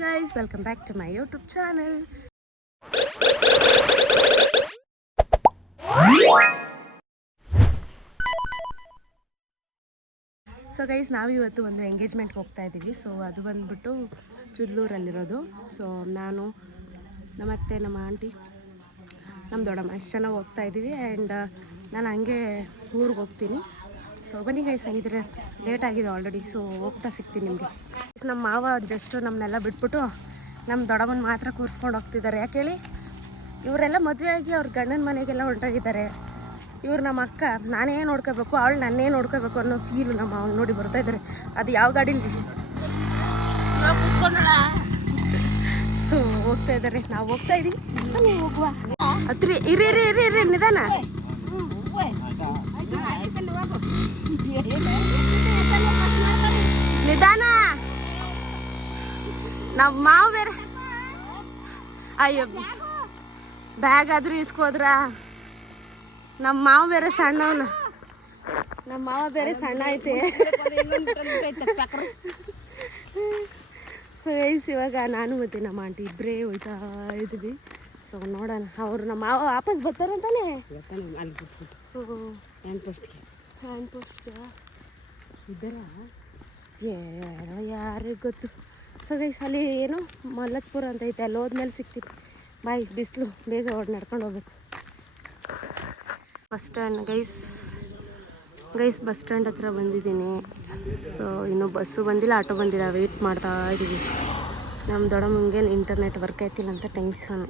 Hi guys, welcome back to my YouTube channel. So guys, ನಾವಿವತ್ತು ಒಂದು ಎಂಗೇಜ್ಮೆಂಟ್ಗೆ ಹೋಗ್ತಾ ಇದ್ದೀವಿ. ಸೊ ಅದು ಬಂದುಬಿಟ್ಟು ಚಿದ್ಲೂರಲ್ಲಿರೋದು. ಸೊ ನಾನು, ನಮ್ಮತ್ತೆ, ನಮ್ಮ ಆಂಟಿ, ನಮ್ಮ ದೊಡ್ಡಮ್ಮ ಇಷ್ಟು ಚೆನ್ನಾಗಿ ಹೋಗ್ತಾ ಇದ್ದೀವಿ. ಆ್ಯಂಡ್ ನಾನು ಹಂಗೆ ಊರಿಗೆ ಹೋಗ್ತೀನಿ. ಸೊ ಬನ್ನಿ ಗೈಸ್, ಹಂಗಿದ್ರೆ ಲೇಟ್ ಆಗಿದೆ ಆಲ್ರೆಡಿ. ಸೊ ಹೋಗ್ತಾ ಸಿಗ್ತೀನಿ ನಿಮಗೆ. ನಮ್ಮ ಮಾವ ಜಸ್ಟು ನಮ್ಮನ್ನೆಲ್ಲ ಬಿಟ್ಬಿಟ್ಟು ನಮ್ಮ ದೊಡ್ಡಮ್ಮನ ಮಾತ್ರ ಕೂರಿಸ್ಕೊಂಡು ಹೋಗ್ತಿದ್ದಾರೆ. ಯಾಕೆ ಹೇಳಿ, ಇವರೆಲ್ಲ ಮದುವೆ ಆಗಿ ಅವ್ರ ಗಂಡನ ಮನೆಗೆಲ್ಲ ಹೊಂಟೋಗಿದ್ದಾರೆ. ಇವ್ರು ನಮ್ಮ ಅಕ್ಕ, ನಾನೇ ನೋಡ್ಕೋಬೇಕು, ಅವಳು ನನ್ನೇ ನೋಡ್ಕೋಬೇಕು ಅನ್ನೋ ಫೀಲು ನಮ್ಮ ಅವ್ನು ನೋಡಿ ಬರ್ತಾ ಇದ್ದಾರೆ. ಅದು ಯಾವ ಗಾಡೀಲಿ ಸೊ ಹೋಗ್ತಾ ಇದ್ದಾರೆ, ನಾವು ಹೋಗ್ತಾ ಇದ್ದೀವಿ. ನೀವು ಹೋಗುವ ಹತ್ರಿ ಇರಿ ಇರಿ ಇರಿ ಇರಿ ನಿಧಾನ. ನಿಧಾನ, ನಾವು ಮಾವು ಬೇರೆ. ಅಯ್ಯೋ, ಬ್ಯಾಗ್ ಆದರೂ ಇಸ್ಕೋದ್ರ. ನಮ್ಮ ಮಾವ ಬೇರೆ ಸಣ್ಣವನು, ನಮ್ಮ ಮಾವ ಬೇರೆ ಸಣ್ಣ ಐತೆ. ಸೊ ಗೈಸ್, ಇವಾಗ ನಾನು ಮತ್ತು ನಮ್ಮ ಆಂಟಿ ಇಬ್ಬರೇ ಹೋಯ್ತಾ ಇದ್ದೀವಿ. ಸೊ ನೋಡೋಣ, ಅವರು ನಮ್ಮ ಮಾವ ವಾಪಸ್ ಬರ್ತಾರಂತಾನೆ. ಹ್ಯಾಂಡ್ ಪೋಸ್ಟ್ಗೆ ಇದ್ದಾರ ಯಾರಿಗೆ ಗೊತ್ತು. ಸೊ ಗೈಸ್, ಅಲ್ಲಿ ಏನು ಮಲ್ಲಕ್ಪುರ ಅಂತ ಐತೆ, ಅಲ್ಲಿ ಹೋದ್ಮೇಲೆ ಸಿಗ್ತೀವಿ. ಬಾಯ್, ಬಿಸಿಲು, ಬೇಗ ನಡ್ಕೊಂಡು ಹೋಗ್ಬೇಕು. Bus stand guys bus stand ಹತ್ರ ಬಂದಿದ್ದೀನಿ. ಸೊ ಇನ್ನೂ ಬಸ್ಸು ಬಂದಿಲ್ಲ, ಆಟೋ ಬಂದಿಲ್ಲ, ವೆಯ್ಟ್ ಮಾಡ್ತಾ ಇದ್ದೀವಿ. ನಮ್ಮ ದೊಡ್ಡಮ್ಮಂಗೆ ಇಂಟರ್ನೆಟ್ ವರ್ಕ್ ಆಯ್ತಿಲ್ಲ ಅಂತ ಟೆನ್ಷನ್.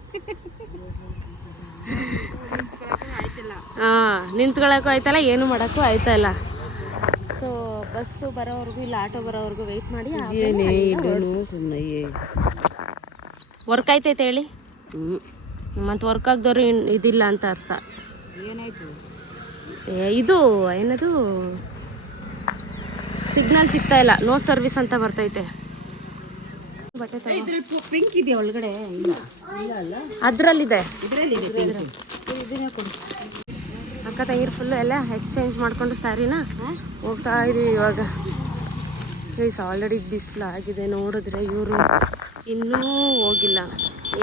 ಹಾಂ, ನಿಂತ್ಕೊಳ್ಳೋಕ್ಕೂ ಆಯ್ತಲ್ಲ, ಏನು ಮಾಡೋಕ್ಕೂ ಆಯ್ತಾಯಿಲ್ಲ. ಸೊ ಬಸ್ಸು ಬರೋವರೆಗೂ ಇಲ್ಲ ಆಟೋ ಬರೋವರೆಗೂ ವೆಯ್ಟ್ ಮಾಡಿ. ವರ್ಕ್ ಆಯ್ತೈತೆ ಹೇಳಿ. ಮತ್ತು ವರ್ಕ್ ಆಗದವ್ರು ಇದಿಲ್ಲ ಅಂತ ಅರ್ಥ. ಇದು ಏನದು, ಸಿಗ್ನಲ್ ಸಿಗ್ತಾ ಇಲ್ಲ, ನೋ ಸರ್ವಿಸ್ ಅಂತ ಬರ್ತೈತೆ. ಬಟ್ಟೆ ಪಿಂಕ್ ಇದೆ ಒಳಗಡೆ, ಅದರಲ್ಲಿದೆ. ಅಕ್ಕ ತಂಗಿರು ಫುಲ್ಲು ಎಲ್ಲ ಎಕ್ಸ್ಚೇಂಜ್ ಮಾಡಿಕೊಂಡು ಸ್ಯಾರಿನ ಹೋಗ್ತಾ ಇದೀವಿ ಇವಾಗ. ಗೈಸ್, ಆಲ್ರೆಡಿ ಬಿಸಿಲು ಆಗಿದೆ ನೋಡಿದ್ರೆ. ಇವರು ಇನ್ನೂ ಹೋಗಿಲ್ಲ.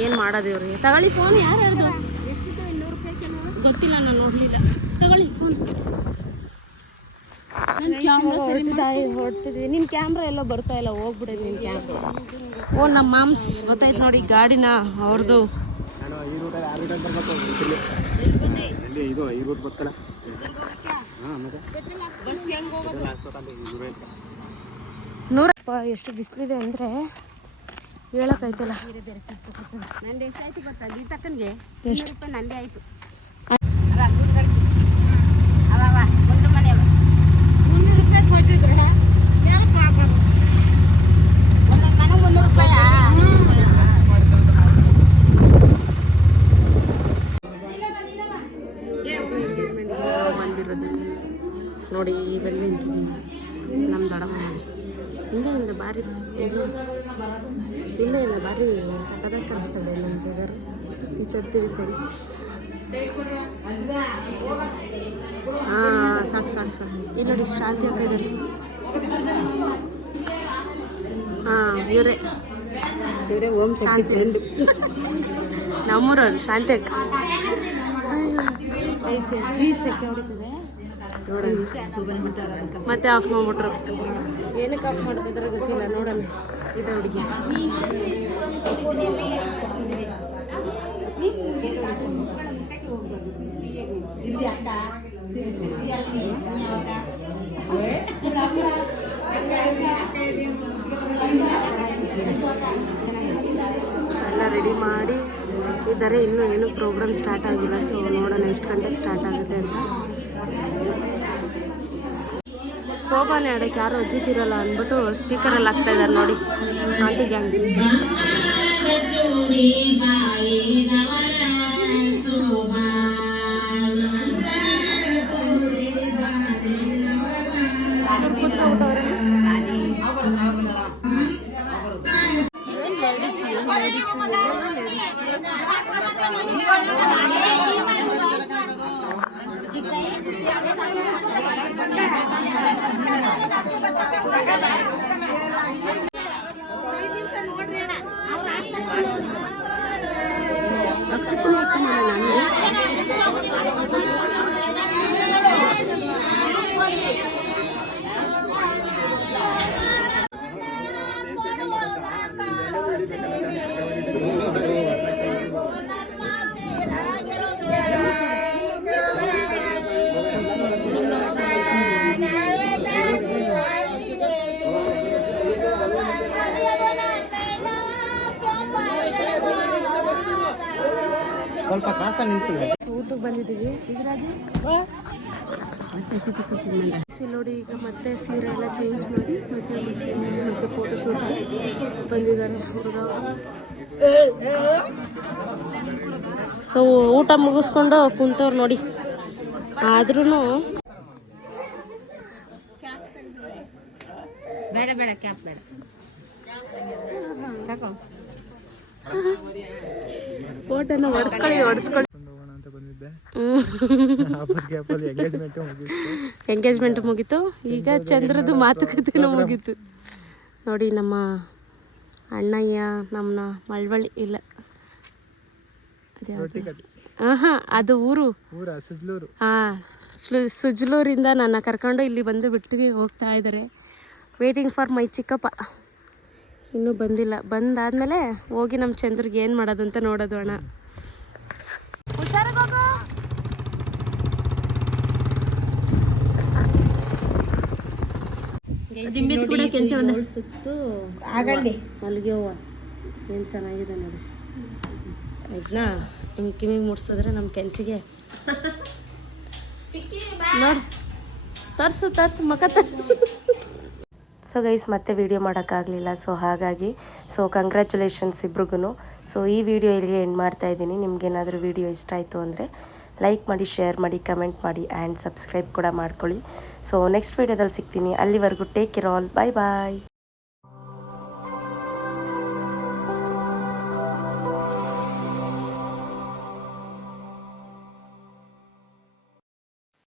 ಏನು ಮಾಡೋದು ಇವ್ರಿಗೆ? ತಗೊಳ್ಳಿ ಫೋನ್. ಯಾರ್ಯಾರ್ದು ಗೊತ್ತಿಲ್ಲ, ನಾನು ನೋಡಲಿಲ್ಲ. ತಗೊಳ್ಳಿ ಫೋನ್. ಹೊಡ್ತಿದ್ವಿ. ನಿನ್ನ ಕ್ಯಾಮ್ರಾ ಎಲ್ಲೋ ಬರ್ತಾ ಇಲ್ಲ, ಹೋಗ್ಬಿಡಿ ನಿನ್ನ ಕ್ಯಾಮ್ರಾ. ಓ, ನಮ್ಮ ಮಾಮ್ಸ್ ಗೊತ್ತಾಯ್ತು ನೋಡಿ ಗಾಡಿನ ಅವ್ರದ್ದು. ನೂರಪ್ಪ, ಎಷ್ಟು ಬಿಸಿಲಿದೆ ಅಂದರೆ ಹೇಳೋಕ್ಕಾಯ್ತಲ್ಲ. ನಂದು ಎಷ್ಟಾಯ್ತು ಗೊತ್ತಾ, ಗೀತಕ್ಕನಿಗೆ ಎಷ್ಟು ರೂಪಾಯಿ ನಂದೇ ಆಯಿತು. ಒಂದು ಮನೆ 300 ರೂಪಾಯಿ ಕೊಟ್ಟಿದ್ರೆ ಒಂದೊಂದು ಮನೆ 300 ರೂಪಾಯಿ ಬಂದಿರೋದು ನೋಡಿ. ಬಂದು ನಿಂತಿದ್ದೀನಿ ನಮ್ಮ ದೊಡ್ಡಮ್ಮ ನೋಡಿ. ಹಿಂದೆ ಭಾರಿ ಇಲ್ಲ ಭಾರಿ ಸಕ್ಕದಾಗಿ ಕಾಣಿಸ್ತದೆ ನಮ್ಮ ಬೇಗರು. ಈ ಚರ್ತಿವಿ ಕೊಡಿ. ಹಾಂ, ಸಾಕು. ಇಲ್ಲಿ ನೋಡಿ, ಶಾಂತಿ ಅಕ್ಕ ಇದ್ದಾರೆ. ಹಾಂ, ಇವರೇ ಓಂ ಶಾಂತಿ ಫ್ರೆಂಡು, ನಮ್ಮೂರವ್ರು ಶಾಂತಿ ಅಕ್ಕ. ಸೆಕೆ ಹೊಡಿತದೆ ನೋಡೋಣ. ಮತ್ತೆ ಆಫ್ ಮಾಡ್ಬಿಟ್ರು. ಏನಕ್ಕೆ ಆಫ್ ಮಾಡ್ತಿದ್ರೆ ಗೊತ್ತಿಲ್ಲ. ನೋಡೋಣ, ಇದೆ ಹುಡುಗಿ. ಎಲ್ಲ ರೆಡಿ ಮಾಡಿ ಇದ್ದಾರೆ. ಇನ್ನೂ ಏನು ಪ್ರೋಗ್ರಾಮ್ ಸ್ಟಾರ್ಟ್ ಆಗಿಲ್ಲ. ಸೊ ನೋಡೋಣ ಎಷ್ಟು ಗಂಟೆಗೆ ಸ್ಟಾರ್ಟ್ ಆಗುತ್ತೆ ಅಂತ. ಸೋಬಾನೆ ಆಡೋಕ್ಕೆ ಯಾರು ಅಜ್ಜಿತಿರಲ್ಲ ಅಂದ್ಬಿಟ್ಟು ಸ್ಪೀಕರಲ್ಲಿ ಹಾಕ್ತಾ ಇದ್ದಾರೆ ನೋಡಿ ಆಂಟಿ ಗ್ಯಾಂಗ್. ಸ್ವಲ್ಪ ಕಾಸ ನಿಂತಿದೆ. ಊಟಕ್ಕೆ ಬಂದಿದ್ದೀವಿ. ನೋಡಿ ಈಗ ಮತ್ತೆ ಸೀರೆ ಎಲ್ಲ ಚೇಂಜ್ ಮಾಡಿ ಮತ್ತೆ ಫೋಟೋಶೂಟ್ ಬಂದಿದ್ದಾರೆ ಹುಡುಗ. ಸೊ ಊಟ ಮುಗಿಸ್ಕೊಂಡು ಕುಂತವ್ರು ನೋಡಿ. ಆದ್ರೂ ಬೇಡ ಬೇಡ ಕ್ಯಾಪ್ ಬೇಡ ಫೋಟೋನ ಹೊಡ್ಸ್ಕೊಳ್ಳಿ. ಎಂಗೇಜ್ಮೆಂಟ್ ಮುಗೀತು. ಈಗ ಚಂದ್ರದ್ದು ಮಾತುಕತೆನೂ ಮುಗೀತು ನೋಡಿ. ನಮ್ಮ ಅಣ್ಣಯ್ಯ ನಮ್ಮನ್ನ ಮಳವಳ್ಳಿ ಇಲ್ಲ ಅದು ಊರು ಸುಜ್ಲೂರಿಂದ ನನ್ನ ಕರ್ಕೊಂಡು ಇಲ್ಲಿ ಬಂದು ಬಿಟ್ಟು ಹೋಗ್ತಾ ಇದ್ದಾರೆ. ವೇಟಿಂಗ್ ಫಾರ್ ಮೈ ಚಿಕ್ಕಪ್ಪ. ಇನ್ನೂ ಬಂದಿಲ್ಲ. ಬಂದಾದ್ಮೇಲೆ ಹೋಗಿ ನಮ್ಮ ಚಂದ್ರಿಗೆ ಏನು ಮಾಡೋದು ಅಂತ ನೋಡೋದು. ಅಣ್ಣ ಹುಷಾರಾಗಿ ಸುತ್ತು ಮಲ್ಲಿಗೆ ಹೂವು ಏನು ಚೆನ್ನಾಗಿದೆ ನೋಡಿ. ಇದನ್ನ ನಿಮ್ಗೆ ಕಿವಿಗೆ ಮುಟ್ಸಿದ್ರೆ ನಮ್ಮ ಕೆಂಚಿಗೆ ನೋಡಿ. ತರ್ಸು ಮಕ ತರ್ಸು. ಸೊ ಗೈಸ್ ಮತ್ತೆ ವಿಡಿಯೋ ಮಾಡೋಕ್ಕಾಗಲಿಲ್ಲ. ಸೊ ಹಾಗಾಗಿ ಕಂಗ್ರ್ಯಾಚುಲೇಷನ್ಸ್ ಇಬ್ರಿಗೂ. ಸೊ ಈ ವಿಡಿಯೋ ಇಲ್ಲಿಗೆ ಎಂಡ್ ಮಾಡ್ತಾ ಇದ್ದೀನಿ. ನಿಮ್ಗೇನಾದರೂ ವಿಡಿಯೋ ಇಷ್ಟ ಆಯಿತು ಅಂದರೆ ಲೈಕ್ ಮಾಡಿ, ಶೇರ್ ಮಾಡಿ, ಕಮೆಂಟ್ ಮಾಡಿ ಆ್ಯಂಡ್ ಸಬ್ಸ್ಕ್ರೈಬ್ ಕೂಡ ಮಾಡ್ಕೊಳ್ಳಿ. ಸೊ ನೆಕ್ಸ್ಟ್ ವಿಡಿಯೋದಲ್ಲಿ ಸಿಗ್ತೀನಿ. ಅಲ್ಲಿವರೆಗೂ ಟೇಕ್ ಕೇರ್ ಆಲ್. ಬಾಯ್ ಬಾಯ್.